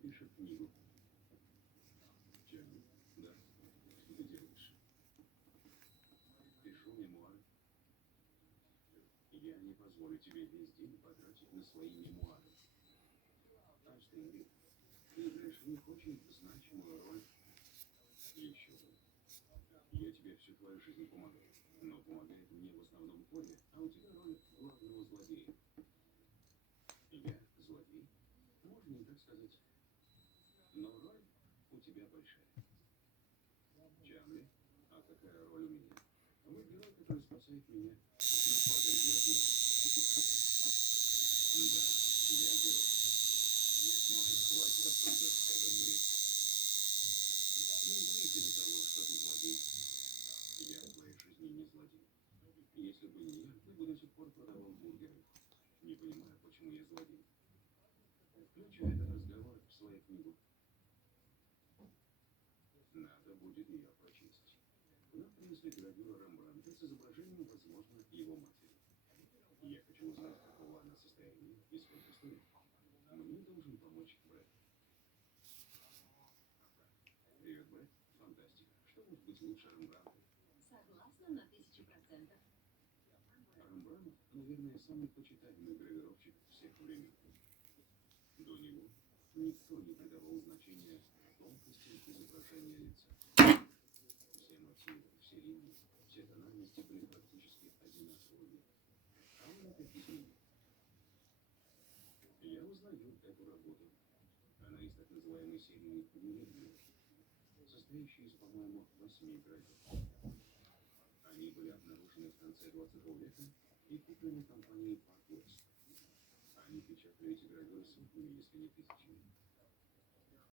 пишет книгу. Чем? Да. Что ты делаешь? Пишу мемуары. Я не позволю тебе весь день потратить на свои мемуары. Астингрид, ты играешь в них очень значимую роль. Еще бы. Я тебе всю твою жизнь помогаю. Но помогает мне в основном Коля, а у тебя роль главного злодея. Я злодей? Можно и так сказать. Но роль у тебя большая. Чарли, а какая роль у меня? Вы герой, который спасает меня от напада злодея. Да, я герой. Может, хватит обсуждать этот бред? Не злись из-за того, что ты злодей. Я в твоей жизни не злодей. Если бы не я, ты бы до сих пор продавал бургеры. Не понимаю, почему я злодей. Включай этот разговор в свою книгу. Надо будет ее прочесть. Нам принесли гравюру Рембрандта с изображением, возможно, его матери. Я хочу узнать, какого она состояния и сколько стоит. Мне должен помочь Брэд. Привет, Брэд. Фантастика. Что может быть лучше Рембрандта? Согласна на 1000%. Рембрандт, наверное, самый почитаемый гравировщик всех времен. До него никто не придавал значения тонкости изображения лица. Все мотивы, все линии, все тональности были практически одинаковыми. А он это изменил. Я узнаю эту работу. Она из так называемой серии «Нелюбимых», состоящей из, по-моему, 8 гравюр. Они были обнаружены в конце 20 века и куплены компанией Parkwest. Они печатали эти гравюры сотнями, если не тысячами.